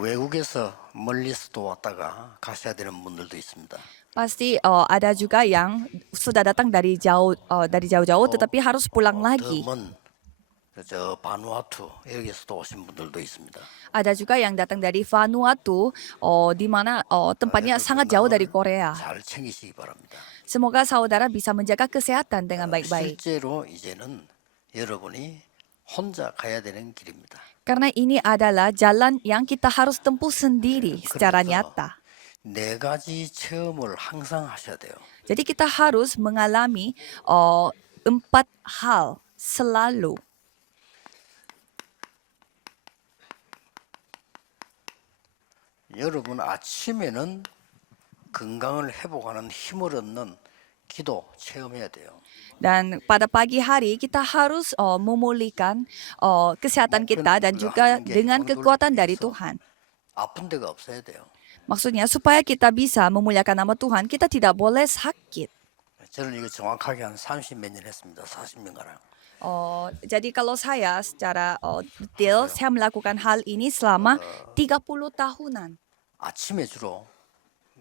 외국에서 멀리서도 왔다가 가셔야 되는 분들도 있습니다. Pasti ada juga yang sudah datang dari jauh-jauh 또 tetapi harus pulang 더 lagi. 먼 저 바누아투 여기서도 오신 분들도 있습니다. Ada juga yang datang dari Vanuatu, di mana tempatnya 여러분 sangat jauh dari 건강을 Korea. 잘 챙기시기 바랍니다. Semoga saudara bisa menjaga kesehatan dengan baik-baik. 실제로 이제는 여러분이 혼자 가야 되는 길입니다. Karena ini adalah jalan yang kita harus tempuh sendiri secara 그래서 nyata. 네 가지 체험을 항상 하셔야 돼요. Jadi kita harus mengalami 4 hal selalu. 여러분 아침에는 건강을 회복하는 힘을 얻는 기도 체험해야 돼요. Dan pada pagi hari kita harus memulihkan kesehatan kita dan juga dengan kekuatan dari Tuhan. 아픈 데가 없어야 돼요. Maksudnya supaya kita bisa memuliakan nama Tuhan, kita tidak boleh sakit. 저는 이거 정확하게 한 30몇 년 했습니다. 40년가량. Jadi kalau saya secara detail, saya melakukan hal ini selama 30 tahunan. 아침에 주로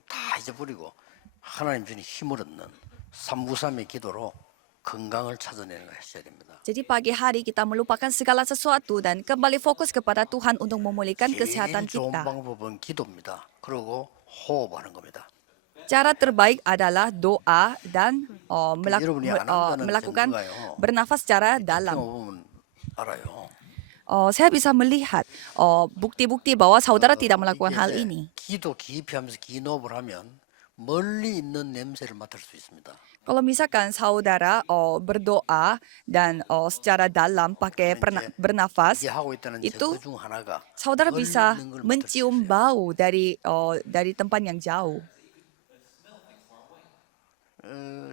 다 잊어버리고 하나님 주신 힘을 얻는 삼부삼의 기도로 건강을 찾아내는 걸 하셔야 됩니다. Jadi pagi hari kita melupakan segala sesuatu dan kembali fokus kepada Tuhan untuk memulihkan kesehatan 제일 좋은 kita. 방법은 기도입니다. 그리고 호흡하는 겁니다. Cara terbaik adalah doa dan 여러분이 안 한다는 melakukan 증거가요. bernafas secara 어떻게 dalam. 보면 알아요. Saya bisa melihat bukti-bukti bahwa saudara tidak melakukan hal 이게 ini. 기도 깊이 하면서 기노업을 하면 멀리 있는 냄새를 맡을 수 있습니다. Kalau misalkan saudara berdoa dan secara dalam pakai bernafas, 이게 하고 있다는 itu 증거 중 하나가 saudara 멀리 bisa 있는 걸 맡을 수 mencium 있어요. bau dari tempat yang jauh.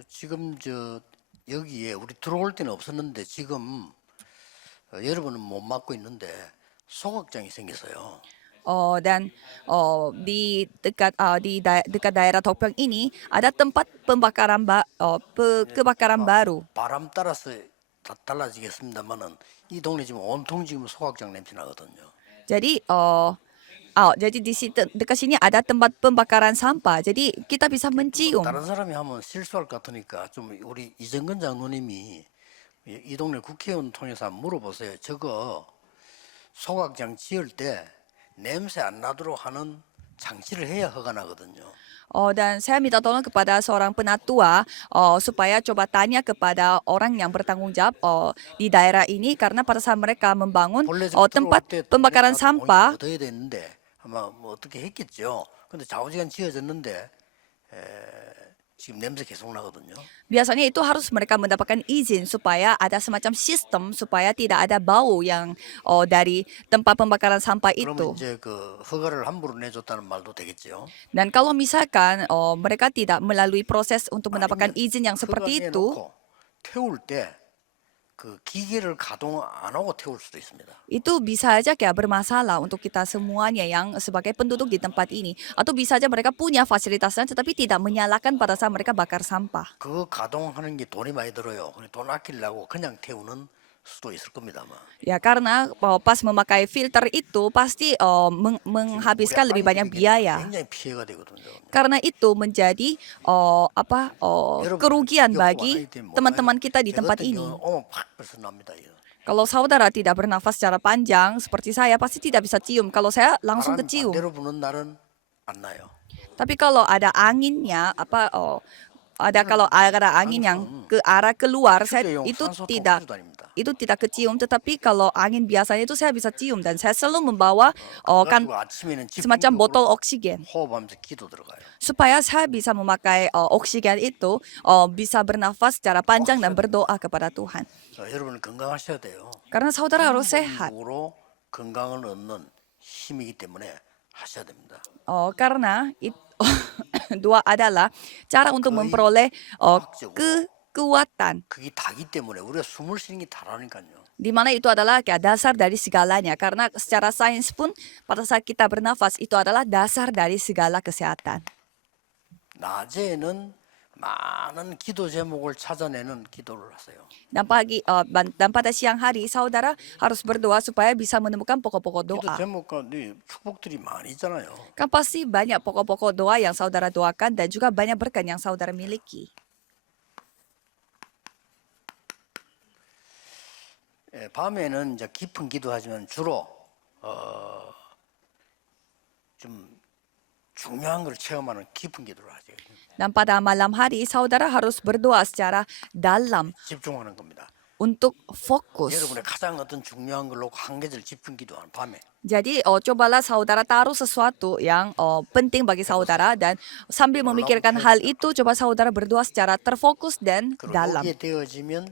지금 여기에 우리 들어올 때는 없었는데 지금 여러분은 못 맡고 있는데 소각장이 생겼어요. Dan di dekat daerah Tokpyeong ini ada tempat pembakaran kebakaran baru. 바람 따라서 다 달라지겠습니다만은 이 동네 지금 온통 지금 소각장 냄새 나거든요. Jadi jadi di situ dekat sini ada tempat pembakaran sampah. Jadi kita bisa mencium. 다른 사람이 하면 실수할 것 같으니까 좀 우리 이정근 장로님이 이 동네 국회의원 통해서 한번 물어보세요. 저거 소각장 지을 때 냄새 안 나도록 하는 장치를 해야 허가 나거든요. Dan saya minta tolong kepada seorang penatua supaya coba tanya kepada orang yang bertanggung jawab di daerah ini karena pada saat mereka membangun 본래 좀 tempat 들어올 때 pembakaran 동의를 sampah 얻어야 되는데 아마 뭐 어떻게 했겠죠. 근데 좌우지간 지어졌는데 지금 냄새 계속 나거든요. biasanya itu harus mereka mendapatkan izin supaya ada semacam sistem supaya tidak ada bau yang dari tempat pembakaran sampah 그러면 itu. 이제 그 허가를 함부로 내줬다는 말도 되겠죠. Dan kalau misalkan mereka tidak melalui proses untuk mendapatkan 아니면 izin yang 허가 seperti itu, 내놓고 태울 때 그 기계를 가동 안 하고 태울 수도 있습니다. itu bisa aja kayak bermasalah untuk kita semuanya yang sebagai penduduk di tempat ini. Atau bisa aja mereka punya fasilitasnya tetapi tidak menyalakan pada saat mereka bakar sampah. 그 가동하는 게 돈이 많이 들어요. 돈 아끼려고 그냥 태우는 수도 있을 겁니다, 아마. Ya karena pas memakai filter itu pasti menghabiskan lebih banyak biaya. 굉장히 피해가 되거든요. Karena itu menjadi kerugian bagi teman-teman kita di tempat ini. 오면 팍 벌써 납니다. 이거. Kalau saudara tidak bernafas secara panjang seperti saya pasti tidak bisa cium. Kalau saya langsung 바람 kecium. 반대로 부는 날은 안 나요. Tapi kalau ada anginnya kalau ada angin yang ke arah keluar saya 휴대용 itu 산소통 tidak 가지고 다닙니다. kecium. Tetapi kalau angin biasanya itu saya bisa cium dan saya selalu membawa kan 그래가지고 아침에는 semacam botol 집중적으로 oksigen 호흡하면서 기도 들어가요. supaya saya bisa memakai oksigen itu bisa bernafas secara panjang dan berdoa kepada Tuhan. 여러분 건강하셔야 돼요. Karena saudara harus sehat. 근본적으로 건강을 얻는 힘이기 때문에 하셔야 됩니다. Karena dua adalah cara untuk memperoleh kekuatan. 그게 다기 때문에 우리가 숨을 쉬는 게 다라니까요. Di mana itu adalah kayak dasar dari segalanya. Karena secara sains pun pada saat kita bernafas itu adalah dasar dari segala kesehatan. 낮에는 많은 기도 제목을 찾아내는 기도를 하세요. Dan pada siang hari saudara harus berdoa supaya bisa menemukan pokok-pokok 기도 doa. 제목 가운데 축복들이 많이 있잖아요. Kan pasti banyak pokok-pokok doa yang saudara doakan dan juga banyak berkat yang saudara miliki. 밤에는 이제 깊은 기도하지만 주로 좀 중요한 걸 체험하는 깊은 기도를 하죠. Dan pada malam hari saudara harus berdoa secara dalam 집중하는 겁니다. untuk fokus. 여러분의 가장 어떤 중요한 걸로 한 계절 집중 기도하는 밤에 Jadi cobalah saudara taruh sesuatu yang penting bagi saudara dan sambil memikirkan hal itu coba saudara berdoa secara terfokus dan 그리고 dalam. 여기에 되어지면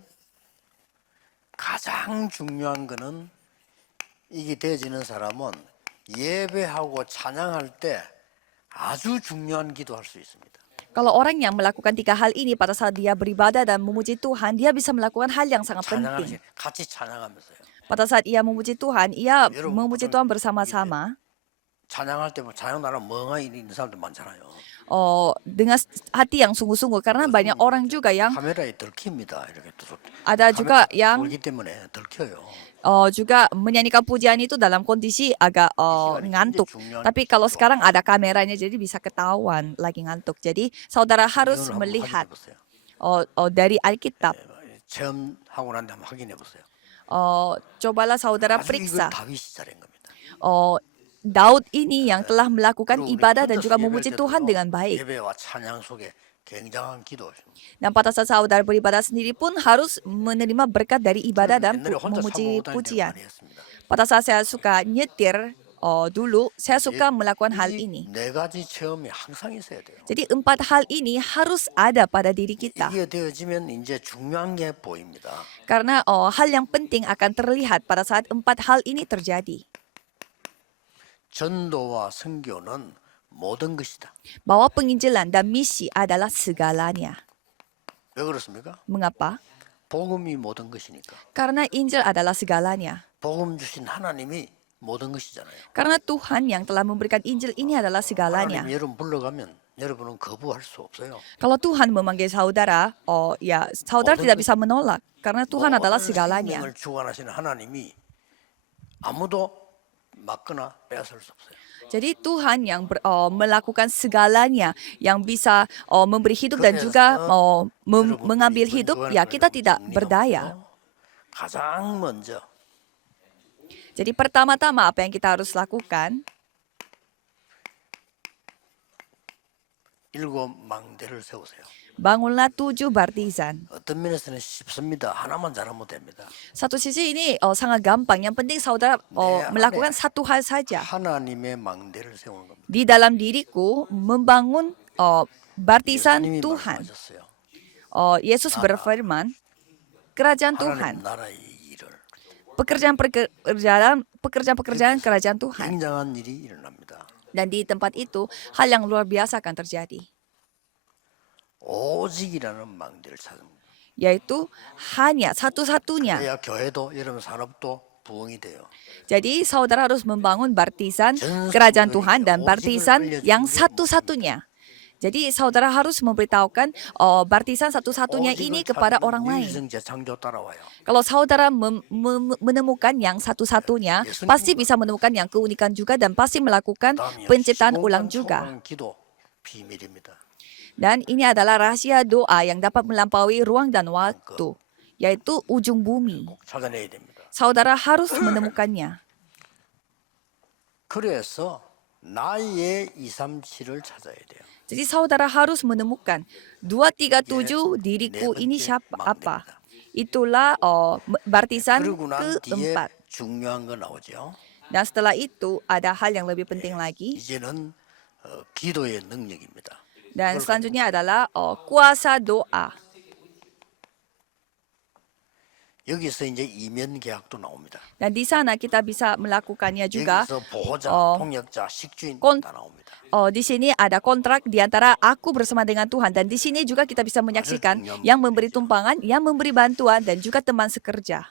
가장 중요한 거는 이게 되어지는 사람은 예배하고 찬양할 때 아주 중요한 기도할 수 있습니다. Kalau orang yang melakukan 3 hal ini pada saat dia beribadah dan memuji Tuhan, dia bisa melakukan hal yang sangat 찬양하는 penting. 같이 찬양하면서요. Pada saat ia memuji Tuhan, ia Yaudah, memuji Tuhan bersama-sama. 찬양할 때 뭐 찬양 나라 멍하니 있는 사람들 많잖아요. Dengan hati yang sungguh-sungguh karena banyak orang juga yang 카메라에 들킵니다. 이렇게 또 ada juga yang 돌기 때문에 들켜요. juga menyanyikan pujian itu dalam kondisi agak ngantuk. Tapi kalau sekarang ada kameranya jadi bisa ketahuan lagi ngantuk. Jadi saudara harus 이거는 한번 melihat 확인해 보세요. dari Alkitab. 체험하고 난 다음에 확인해 보세요. Cobalah saudara 아주 이걸 periksa. 다윗이 잘한 겁니다. Daud ini yang telah melakukan 그리고 우리 ibadah dan 혼자서 juga 예배할 memuji 때도 Tuhan dengan baik. 예배와 찬양 속에 굉장한 기도. Dan pada saat saudara beribadah sendiri pun harus menerima berkat dari ibadah dan 옛날에 혼자 차 memuji 몰고 다닐 때 pujian. 많이 했습니다. Pada saat saya suka nyetir dulu, saya suka melakukan hal ini. 네 가지 체험이 항상 있어야 돼요. Jadi 4 hal ini harus ada pada diri kita. 이게 되어지면 이제 중요한 게 보입니다. Karena hal yang penting akan terlihat pada saat 4 hal ini terjadi. 전도와 선교는 모든 것이다. Bahwa penginjilan dan misi adalah segalanya. 왜 그렇습니까? Mengapa? 복음이 모든 것이니까. Karena Injil adalah segalanya. 복음 주신 하나님이 모든 것이잖아요. Karena Tuhan yang telah memberikan Injil ini adalah segalanya. 하나님 여러분 불러가면 여러분은 거부할 수 없어요. Kalau Tuhan memanggil saudara, ya saudara tidak bisa menolak karena Tuhan adalah 모든 segalanya. 생명을 주관하시는 하나님이 아무도 막거나 빼앗을 수 없어요. Jadi Tuhan yang melakukan segalanya, yang bisa memberi hidup dan juga mengambil hidup, ya kita tidak berdaya. 가장 먼저 Jadi pertama-tama apa yang kita harus lakukan? 7 망대를 세우세요. Bangunlah 7 bartizan. 어떤 면에서는 쉽습니다. 하나만 잘하면 됩니다. Satu sisi ini sangat gampang. Yang penting saudara melakukan satu hal saja. 하나님의 망대를 세우는 겁니다. Di dalam diriku membangun bartisan 예수님이 Tuhan. 말씀하셨어요. Yesus berfirman, kerajaan Tuhan, 하나님 나라의 일을 pekerjaan kerajaan Tuhan. 굉장한 일이 일어납니다. Dan di tempat itu hal yang luar biasa akan terjadi. 오직이라는 망대를 찾습니다. Yaitu hanya satu-satunya. 그래야 교회도 여러분 산업도 부흥이 돼요. Jadi saudara harus membangun bartisan kerajaan Tuhan dan bartisan yang satu-satunya. Jadi saudara harus memberitahukan bartisan satu-satunya ini kepada orang lain. 유일성제 창조 따라와요. Kalau saudara menemukan yang satu-satunya, pasti bisa menemukan yang keunikan juga dan pasti melakukan 다음이요. penciptaan ulang 시공간 juga. 초월한 기도 비밀입니다. Dan ini adalah rahasia doa yang dapat melampaui ruang dan waktu, yaitu ujung bumi. 꼭 찾아내야 됩니다. Saudara harus menemukannya. 그래서 나의 237을 찾아야 돼요. Jadi saudara harus menemukan 237 diriku ini siapa apa. Itulah bartisan 그러고 난 뒤에 keempat. 중요한 거 나오죠. Dan setelah itu ada hal yang lebih penting lagi. 이제는 기도의 능력입니다. Dan selanjutnya adalah kuasa doa. 여기서 이제 이면 계약도 나옵니다. Dan di sana kita bisa melakukannya juga. 여기서 보호자, 통역자, 식주인 건- 다 나옵니다. Di sini ada kontrak di antara aku bersama dengan Tuhan. Dan di sini juga kita bisa menyaksikan yang memberi tumpangan, yang memberi bantuan, dan juga teman sekerja.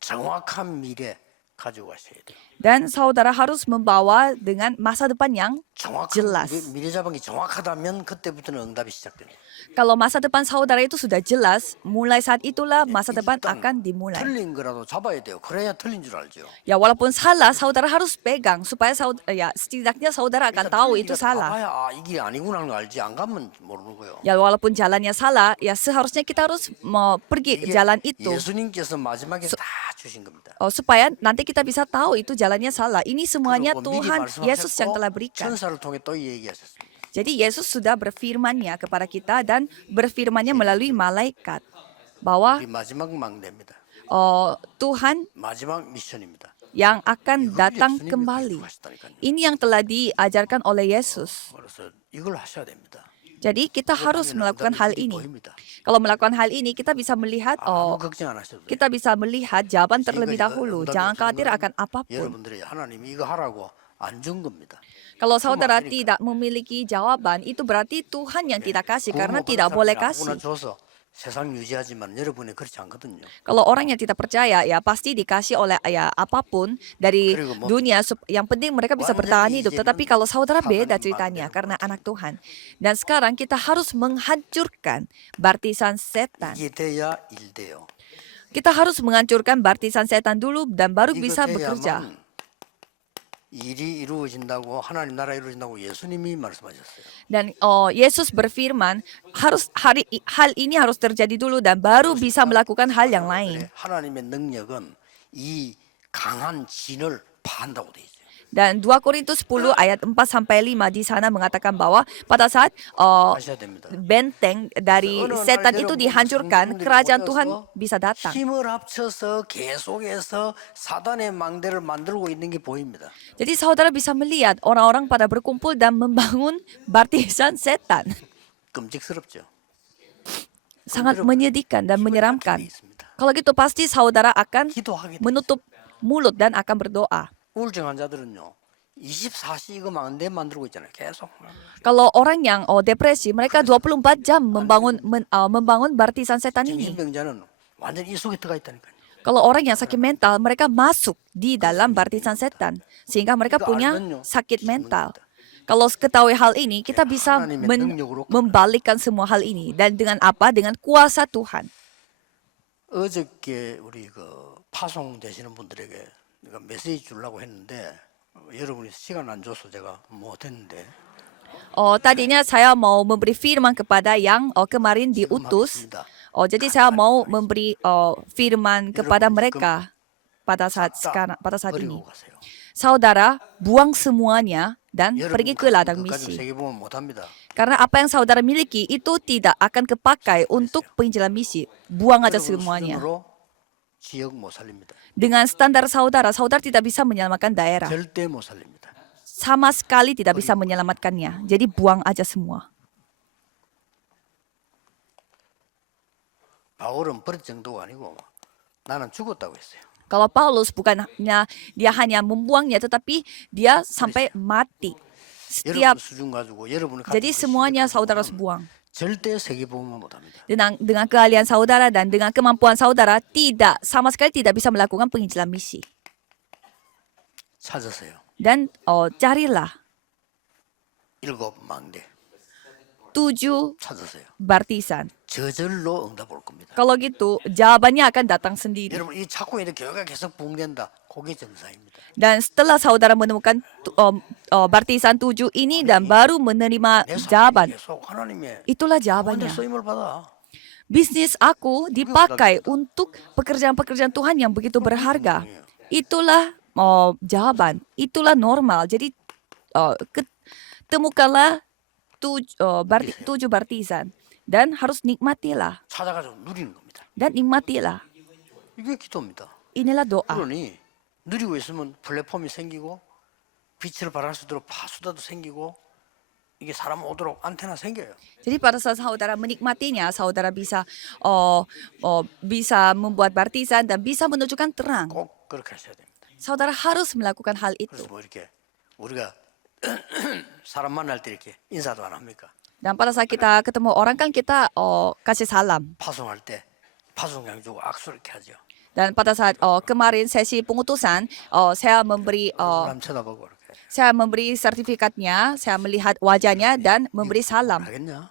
정확한 미래, 가지고 가셔야 돼요. Dan saudara harus membawa dengan masa depan yang 정확한 jelas. 미래 자방이 정확하다면 그때부터는 응답이 시작됩니다. Kalau masa depan saudara itu sudah jelas, mulai saat itulah masa depan 일단 akan dimulai. 틀린 거라도 잡아야 돼요. 그래야 틀린 줄 알죠. Ya walaupun salah, saudara harus pegang supaya ya setidaknya saudara akan tahu itu salah. 가봐야 이 길이 아니구나 하는 거 알지. 안 가면 모르는 거예요. Ya walaupun jalannya salah, ya seharusnya kita harus mau pergi ke 이게 jalan itu. 예수님께서 마지막에 다 주신 겁니다. Supaya nanti kita bisa tahu itu jalannya salah. Ini semuanya 그리고 미리 Tuhan Yesus yang 말씀하셨고 telah berikan. 천사를 통해 또 얘기하셨습니다. Jadi Yesus sudah berfirman-Nya kepada kita dan berfirman-Nya melalui malaikat bahwa 우리 마지막 망대입니다. Tuhan 마지막 미션입니다. yang akan 이걸 datang 예수님이 kembali. 가르쳐하시다니까요. Ini yang telah diajarkan oleh Yesus. 그래서 이걸 하셔야 됩니다. Jadi kita harus 그러면 melakukan 응답의 hal 길이 ini. 보입니다. Kalau melakukan hal ini, kita bisa melihat, 아무 걱정 안 하셔도 돼요. kita bisa melihat jawaban terlebih 이거 dahulu. 응답이 Jangan 없으면 khawatir akan apapun. 여러분들이 하나님이 이거 하라고 안 준 겁니다. Kalau saudara Amerika. tidak memiliki jawaban, itu berarti Tuhan yang tidak kasih karena 구원 못 tidak 받은 boleh 사람이 아무거나 kasih. 줘서 세상 유지하지만 여러분이 그렇지 않거든요. Kalau orang yang tidak percaya, ya pasti dikasih oleh ya apapun dari 그리고 뭐 dunia. Yang penting mereka bisa 완전히 bertahan hidup. 이제는 Tetapi kalau saudara beda 하나님 ceritanya 마음대로 karena 그렇죠. anak Tuhan. Dan sekarang kita harus menghancurkan baptisan setan. 이게 돼야 일 돼요. Kita harus menghancurkan baptisan setan dulu dan baru 이거 bisa bekerja. 돼야만 일이 이루어진다고 하나님 나라 이루어진다고 예수님이 말씀하셨어요. Dan Yesus berfirman, hal ini harus terjadi dulu dan baru bisa melakukan hal yang lain. 그래, 하나님의 능력은 이 강한 진을 파한다고 돼 있죠. Dan 2 Korintus 10 ayat 4 sampai 5 di sana mengatakan bahwa pada saat 하셔야 됩니다. benteng dari 어느 날 setan itu 여러분 dihancurkan, 성도님들이 kerajaan 모여서 Tuhan bisa datang. 힘을 합쳐서 계속해서 사단의 망대를 만들고 있는 게 보입니다. Jadi saudara bisa melihat orang-orang pada berkumpul dan membangun baptisan setan. 끔찍스럽죠. Sangat menyedihkan dan 힘을 menyeramkan. 갖게 돼 있습니다. Kalau gitu pasti saudara akan 기도하게 돼 있어요. menutup mulut dan akan berdoa. 우울증 환자들은요. 24시 이거 망대 만들고 있잖아요. 계속. Kalau orang yang depresi, mereka 24 jam membangun baptisan setan ini. 정신병자는 완전 이 속에 들어가 있다니까요. Kalau orang yang sakit mental, mereka masuk di dalam baptisan setan. Sehingga mereka punya sakit mental. Kalau ketahui hal ini, kita bisa membalikkan semua hal ini. Dan dengan apa? Dengan kuasa Tuhan. 어저께 우리 그 파송되시는 분들에게 내가 메시지 주려고 했는데 여러분이 시간 안 줘서 제가 못했는데 Tadinya saya mau memberi firman kepada yang kemarin diutus. Jadi saya mau memberi firman kepada mereka pada saat ini. 버리고 가세요. Saudara, buang semuanya dan 여러분 pergi ke 가진 ladang 그까지 misi. 세계 보면 못합니다. Karena apa yang saudara miliki itu tidak akan kepakai untuk penjelang misi. Buang aja 여러분 semuanya. 수준으로 지역 못 살립니다. Dengan standar saudara, saudara tidak bisa menyelamatkan daerah. 절대 못 살립니다. Sama sekali tidak bisa menyelamatkannya. Jadi buang aja semua. 바울은 버릴 정도가 아니고 나는 죽었다고 했어요. Kalau Paulus bukannya dia hanya membuangnya, tetapi dia sampai mati. 여러분 수준 가지고 여러분이 Jadi semuanya saudara harus buang. 절대 세계 보험은 못합니다. Dengan keahlian saudara dan dengan kemampuan saudara, sama sekali tidak bisa melakukan penginjilan misi. 찾으세요. Dan carilah 7 망대 7 찾으세요. baptisan. 저절로 응답 올 겁니다. Kalau gitu, jawabannya akan datang sendiri. 여러분 이 자꾸 이렇게 교회가 계속 부흥된다. 그게 정상입니다. Dan setelah saudara menemukan baptisan 7 ini dan baru menerima 내 삶이 jawaban, 계속 하나님의 itulah 완전 jawabannya. 쓰임을 받아. Bisnis aku dipakai untuk pekerjaan-pekerjaan Tuhan yang begitu berharga. Itulah jawaban. Itulah normal. Jadi temukanlah 7 baptisan dan harus nikmatilah 찾아가지고 누리는 겁니다. dan nikmatilah. 이게 기도입니다. Inilah doa. 그러니 누리고 있으면 플랫폼이 생기고 빛을 발할 수 있도록 파수다도 생기고 이게 사람 오도록 안테나 생겨요. Jadi pada saat saudara menikmatinya, saudara bisa membuat baptisan dan bisa menunjukkan terang. 꼭 그렇게 하셔야 됩니다. Saudara harus melakukan hal itu. 그래서 뭐 이렇게 우리가 사람 만날 때 이렇게 인사도 안 합니까? Dan pada saat kita ketemu orang kan kita kasih salam. 파송할 때 파송양 주고 악수 이렇게 하죠. Dan pada saat kemarin sesi pengutusan, saya memberi 사람 쳐다보고 이렇게. saya memberi sertifikatnya, saya melihat wajahnya dan memberi salam. 알겠냐?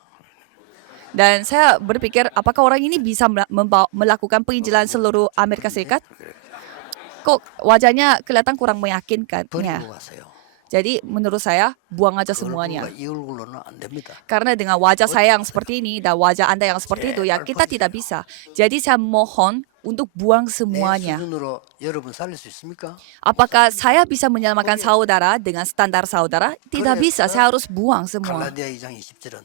Dan saya berpikir, apakah orang ini bisa melakukan penginjilan seluruh Amerika Serikat? Kok wajahnya kelihatan kurang meyakinkan? 버리고 가세요. Jadi menurut saya, buang aja 그 semuanya. 얼굴과 이 얼굴로는 안 됩니다. Karena dengan wajah saya yang seperti ini dan wajah Anda yang seperti itu, ya kita tidak bisa. Jadi saya mohon untuk buang 내 semuanya. 수준으로 여러분 살릴 수 있습니까? Apakah saya bisa menyelamatkan saudara dengan standar saudara? Tidak bisa, saya harus buang semua. 갈라디아 2장 20절은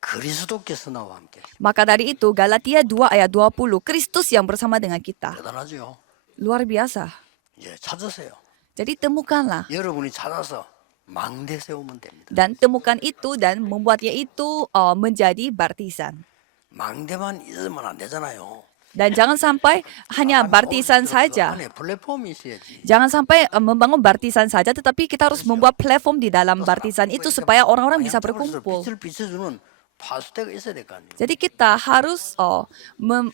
그리스도께서 나와 함께. Maka dari itu, Galatia 2 ayat 20, Kristus yang bersama dengan kita. 대단하죠. Luar biasa. 이제 찾으세요. Jadi temukanlah. 여러분이 찾아서 망대 세우면 됩니다. Dan temukan itu dan membuatnya itu menjadi baptisan. 망대만 있으면 안 되잖아요. Dan jangan sampai hanya baptisan saja. 안에 플랫폼이 있어야지. Jangan sampai membangun baptisan saja, tetapi kita harus membuat platform di dalam baptisan itu supaya orang-orang bisa berkumpul. 빛을 비춰주는 파수대가 있어야 될 거 아니에요. Jadi kita harus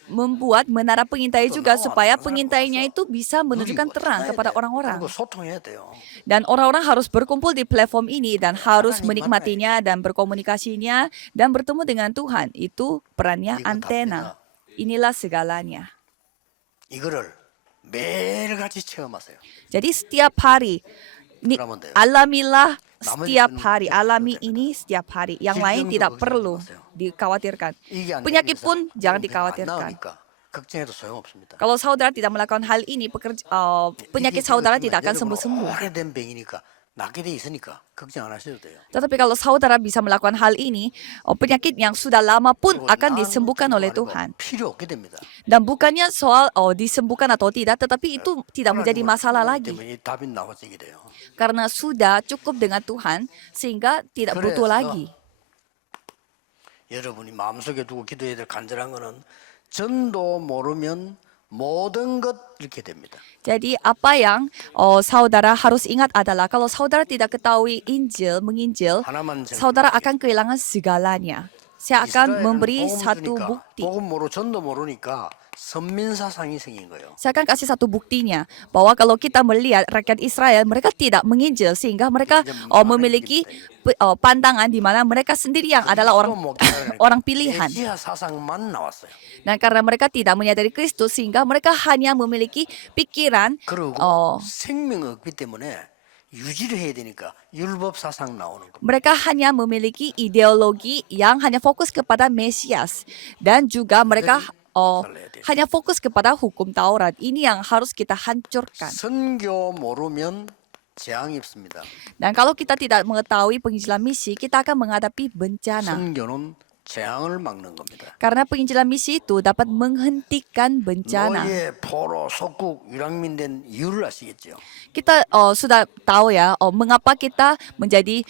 membuat menara pengintai juga supaya pengintainya itu bisa menunjukkan terang kepada orang-orang. 그리고 소통해야 돼요. Dan orang-orang harus berkumpul di platform ini dan harus menikmatinya dan berkomunikasinya dan bertemu dengan Tuhan. Itu perannya antena. Inilah segalanya. 이거를 매일같이 체험하세요. Jadi setiap hari, 그러면 돼요. alamilah setiap hari, alami ini setiap hari. Yang lain tidak perlu dikhawatirkan. 이게 안 Penyakit 되니까 pun jangan 안 dikhawatirkan. 나오니까 걱정해도 소용없습니다. Kalau saudara tidak melakukan hal ini, penyakit saudara tidak akan sembuh-sembuh. 오래된 병이니까 낫게 돼 있으니까 걱정 안 하셔도 돼요. Tetapi kalau saudara bisa melakukan hal ini, penyakit yang sudah lama pun akan disembuhkan oleh Tuhan. 필요 없게 됩니다. Dan bukannya soal disembuhkan atau tidak, tetapi itu tidak menjadi masalah lagi. 때문에 이 답이 나와서 이게 돼요. Karena sudah cukup dengan Tuhan, sehingga tidak butuh lagi. 여러분이 마음속에 두고 기도해야 될 간절한 거는 전도 모르면 모든 것 잃게 됩니다. Jadi apa yang saudara harus ingat adalah kalau saudara tidak ketahui Injil, menginjil, 하나만 saudara akan kehilangan segalanya. Saya akan memberi 복음 satu 주니까, bukti. 복음 모르 전도 모르니까 선민사상이 생긴 거예요. Saya akan kasih satu buktinya bahwa kalau kita melihat rakyat Israel, mereka tidak menginjil sehingga mereka memiliki pandangan di mana mereka sendiri yang adalah orang pilihan. 메시아 사상만 나왔어요. Dan karena mereka tidak menyadari Kristus sehingga mereka hanya memiliki pikiran 그리고 생명 없기 때문에 유지를 해야 되니까 율법 사상 나오는 겁니다. mereka hanya memiliki ideologi yang hanya fokus kepada Mesias dan juga mereka hanya fokus kepada hukum Taurat. Ini yang harus kita hancurkan. 선교 모르면 재앙이 없습니다. Dan kalau kita tidak mengetahui penginjilan misi, kita akan menghadapi bencana. 선교는 재앙을 막는 겁니다. Karena penginjilan misi itu dapat menghentikan bencana. 노예, 포로, 속국, 유랑민된 이유를 아시겠죠? Kita sudah tahu ya, mengapa kita menjadi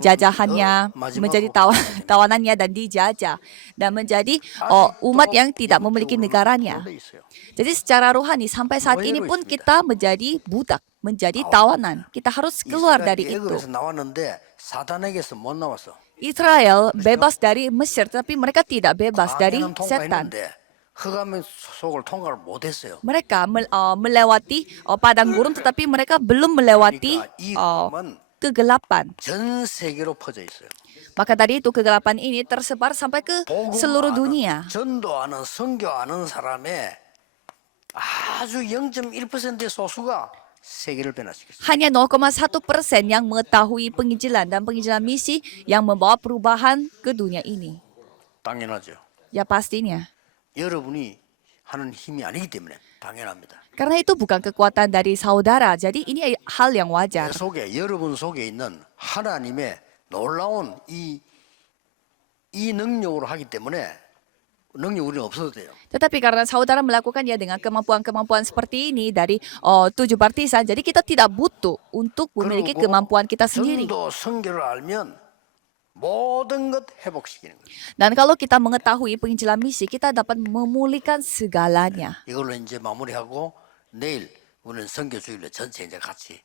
jajahannya, menjadi tawanannya dan dijajah, dan menjadi umat yang tidak memiliki negaranya. Jadi secara rohani sampai saat ini pun kita menjadi budak, menjadi tawanan. Kita harus keluar dari itu. 애굽에서 나왔는데 사단에게서 못 나왔어. Israel bebas dari Mesir, tapi mereka tidak bebas dari 광야는 setan. 통과했는데 흑암의 속을 통과를 못했어요. Mereka melewati padang gurun, tetapi mereka belum melewati 그러니까 이 흑암은 kegelapan. 전 세계로 퍼져 있어요. Maka tadi itu kegelapan ini tersebar sampai ke seluruh dunia. 전도하는 선교하는 사람의 아주 0.1%의 소수가 세계를 변화시켰어요. Hanya 0,1% yang mengetahui penginjilan dan penginjilan misi yang membawa perubahan ke dunia ini. 당연하죠. Ya pastinya. 여러분이 하는 힘이 아니기 때문에 당연합니다. Karena itu bukan kekuatan dari saudara. Jadi ini hal yang wajar. 내 속에 여러분 속에 있는 하나님의 놀라운 이 능력으로 하기 때문에 능력 우리는 없어도 돼요. Tetapi karena saudara melakukannya dengan kemampuan-kemampuan seperti ini dari 7 partisan, jadi kita tidak butuh untuk memiliki 그리고 kemampuan kita sendiri. 전도 선교를 알면 모든 것 회복시키는 거예요. Dan kalau kita mengetahui penginjilan misi, kita dapat memulihkan segalanya. 이걸로 이제 마무리하고 내일 우리는 선교 주일로 전체 이제 같이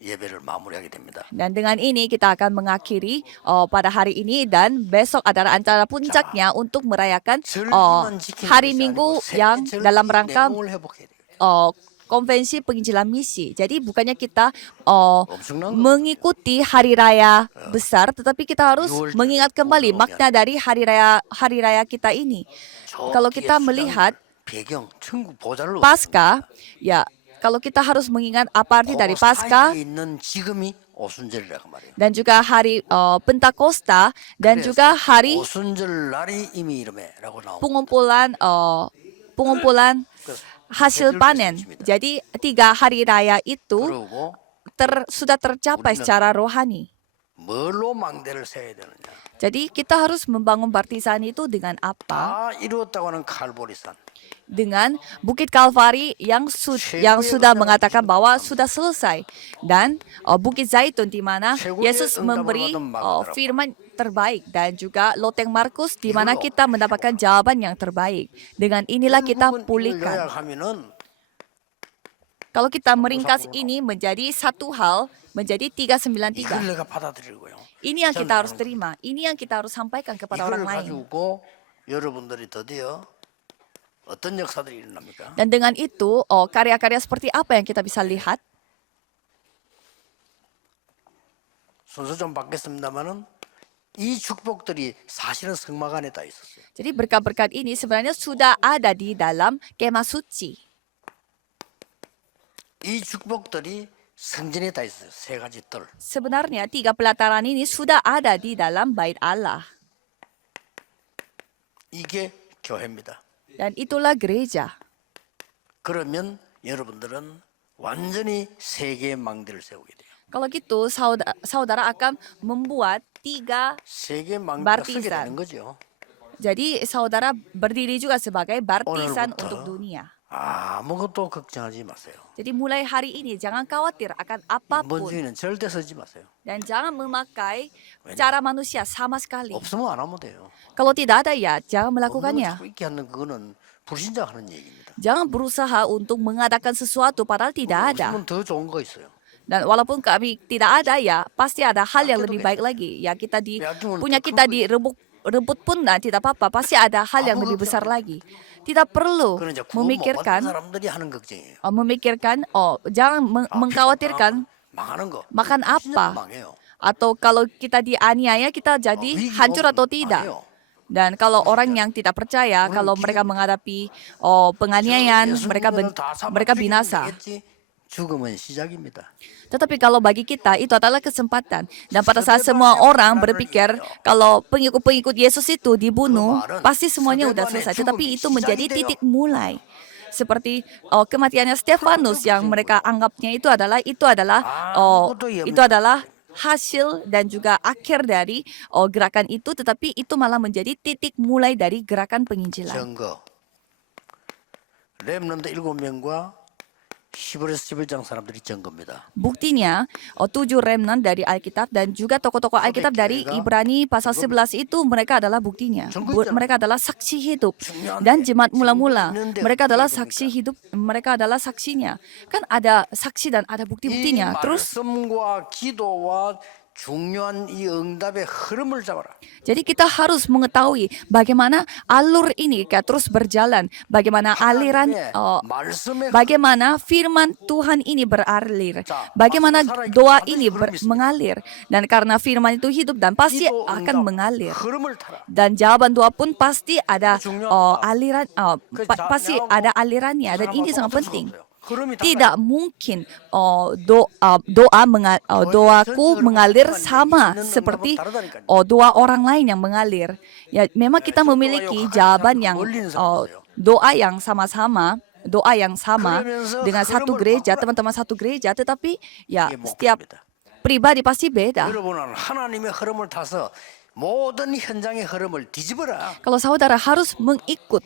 예배를 마무리하게 됩니다. Dan dengan ini kita akan mengakhiri pada hari ini dan besok adalah antara puncaknya untuk merayakan 절기만 지키는 hari 것이 아니고 Minggu 새 yang dalam 절기 rangka 내용을 회복해야 돼요. konvensi penginjilan misi. Jadi bukannya kita 엄청난 거. mengikuti hari raya besar, tetapi kita harus 유월 mengingat kembali makna dari hari raya kita ini. Kalau kita melihat 배경 천국 보좌를 Paskah, ya kalau kita harus mengingat apa arti dari Paskah 사이에 있는 지금이 오순절이라고 말이에요. dan juga hari Pentakosta dan juga hari 오순절 날이 이미 이름에라고 나옵니다. pengumpulan hasil panen. Jadi 3 hari raya itu 그리고 sudah tercapai secara rohani. 뭘로 망대를 세워야 되느냐? Jadi kita harus membangun baptisan itu dengan apa? 다 이루었다고 하는 칼보리산. Dengan Bukit Kalvari yang sudah mengatakan bahwa sudah selesai, dan Bukit Zaitun di mana Yesus memberi firman terbaik, dan juga Loteng Markus di mana kita mendapatkan jawaban yang terbaik. Dengan inilah kita pulihkan. 요약하면은 Kalau kita meringkas ini menjadi satu hal, menjadi 393. 이걸 내가 받아들이고요. Ini yang kita harus terima, ini yang kita harus sampaikan kepada 이걸 orang lain. 가지고 여러분들이 드디어 어떤 역사들이 일어납니까? Dan dengan itu, karya-karya seperti apa yang kita bisa lihat? 순서 좀 바뀌었습니다만은 이 축복들이 사실은 성막 안에 다 있었어요. Jadi berkat-berkat ini sebenarnya sudah ada di dalam kemah suci. 이 축복들이 성전에 다 있어요. 세 가지 뜰. Sebenarnya 3 pelataran ini sudah ada di dalam bait Allah. 이게 교회입니다. Dan itulah gereja. 그러면 여러분들은 완전히 세 개의 망대를 세우게 돼요. Kalau gitu, saudara akan membuat 3. 세 개의 망대가 서게 Baptisan. 되는 거죠. Jadi saudara berdiri juga sebagai baptisan 오늘부터 untuk dunia. 아무것도 걱정하지 마세요. Jadi mulai hari ini jangan khawatir akan apapun. 인본주의는 절대 쓰지 마세요. Dan jangan memakai cara manusia sama sekali. 없으면 안 하면 돼요. Kalau tidak ada ya, jangan 없는 걸 melakukannya. 자꾸 있게 하는 그거는 불신자하는 얘기입니다. Jangan berusaha untuk mengadakan sesuatu padahal tidak ada. 없으면 더 좋은 거 있어요. Dan walaupun kami tidak ada ya, pasti ada hal yang lebih baik lagi. Ya kita rebut pun tidak apa-apa. Pasti ada hal yang lebih besar lagi. Tidak perlu 그건 이제 구원 못 받는 memikirkan, 사람들이 하는 걱정이에요. jangan mengkhawatirkan 망하는 거. makan 불신자는 apa. 망해요. Atau kalau kita dianiaya, kita jadi hancur atau tidak. 망해요. Dan kalau orang yang tidak percaya, kalau mereka menghadapi penganiayaan, mereka binasa. 죽음은 시작입니다. Tetapi kalau bagi kita itu adalah kesempatan. Dan pada saat semua orang berpikir kalau pengikut-pengikut Yesus itu dibunuh, pasti semuanya sudah selesai. Tetapi itu menjadi titik mulai. Seperti kematiannya Stefanus yang mereka anggapnya itu adalah hasil dan juga akhir dari gerakan itu, tetapi itu malah menjadi titik mulai dari gerakan penginjilan. 증거. 렘넌트 7명과 히브리서 11장 사람들이 증거입니다. Buktinya, 7 remnant dari Alkitab dan juga tokoh-tokoh Alkitab dari Ibrani pasal 11 itu mereka adalah buktinya. Mereka adalah saksi hidup. Dan jemaat mula-mula, mereka adalah saksi hidup, mereka adalah saksinya. Kan ada saksi dan ada bukti-buktinya. Terus, 말씀과 기도와 중요한 이 응답의 흐름을 잡아라. jadi kita harus mengetahui bagaimana alur ini terus berjalan, bagaimana aliran, bagaimana firman Tuhan ini beralir, bagaimana doa ini mengalir, dan karena firman itu hidup dan pasti akan mengalir, 흐름을 타라. dan jawaban doa pun pasti ada aliran, pasti ada alirannya, dan ini sangat penting. Tidak mungkin doaku mengalir sama seperti doa orang lain yang mengalir. Ya, memang kita memiliki jawaban yang doa yang sama dengan satu gereja, teman-teman satu gereja, tetapi ya setiap pribadi pasti beda. 여러분은 하나님의 흐름을 타서 모든 현장의 흐름을 뒤집어라. Kalau saudara harus mengikut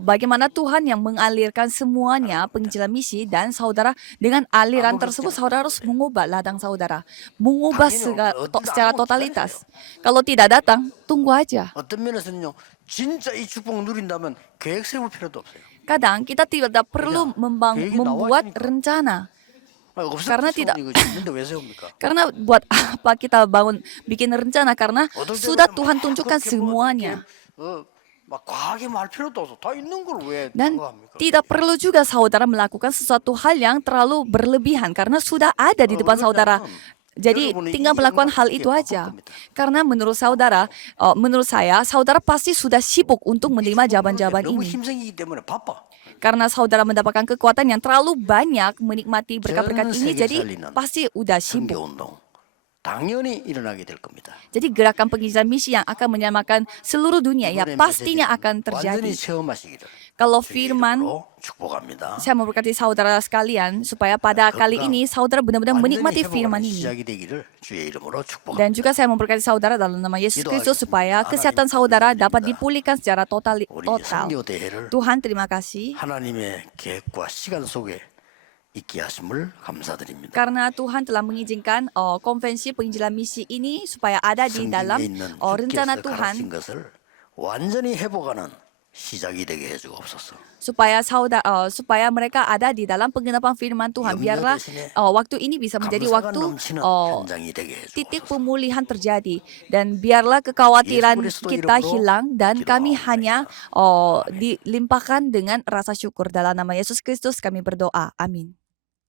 bagaimana Tuhan yang mengalirkan semuanya penginjilan misi, dan saudara dengan aliran tersebut saudara harus mengubah ladang saudara, mengubah secara totalitas. Kalau tidak datang, tunggu aja. 어떤 면에서는요, 진짜 이 축복 누린다면 계획 세울 필요도 없어요. Kadang kita tidak perlu membuat rencana. Karena 없을 때 tidak 세우는 거지. 있는데 왜 세웁니까? karena buat apa kita bikin rencana karena 어떨 sudah 때는 Tuhan 막 tunjukkan 그렇게 뭐 semuanya. 이렇게 막 과하게 말 필요도 없어. 다 있는 걸 왜 Dan 그거 합니까? tidak perlu juga saudara melakukan sesuatu hal yang terlalu berlebihan karena sudah ada di depan saudara. Jadi tinggal melakukan hal itu aja. Karena menurut saudara, menurut saya, saudara pasti sudah sibuk untuk menerima jawaban-jawaban 너무 ini. 힘생기기 때문에 바빠. Karena saudara mendapatkan kekuatan yang terlalu banyak menikmati berkat-berkat 저는 ini, 세계를 jadi 살리는 pasti udah 선교 sibuk. 운동 당연히 일어나게 될 겁니다. Jadi gerakan penginjilan misi yang akan menyamakan seluruh dunia ya 이번에 pastinya akan 완전히 terjadi. 체험하시기를 Kalau 주의 firman, 이름으로 축복합니다. saya memberkati saudara sekalian supaya pada kali ini saudara benar-benar menikmati 완전히 firman 회복하는 ini. 시작이 되기를 주의 이름으로 축복합니다. Dan juga saya memberkati saudara dalam nama Yesus Kristus supaya kesehatan saudara dapat dipulihkan secara 우리 total. 선교 대회를 Tuhan terima kasih 하나님의 계획과 시간 속에 있게 하심을 감사드립니다. karena Tuhan telah mengizinkan konvensi penginjilan misi ini supaya ada di dalam 성경에 있는 rencana 흙에서 Tuhan 가르친 것을 완전히 회복하는 시작이 되게 해주옵소서. supaya mereka ada di dalam penggenapan firman Tuhan. Biarlah waktu ini bisa menjadi 감사가 waktu 넘치는 uh, 현장이 되게 titik 해주옵소서. pemulihan terjadi dan biarlah kekhawatiran Yesus Kristus kita irim으로 hilang dan kami 기도하옵나이다. hanya dilimpahkan dengan rasa syukur dalam nama Yesus Kristus kami berdoa. Amin.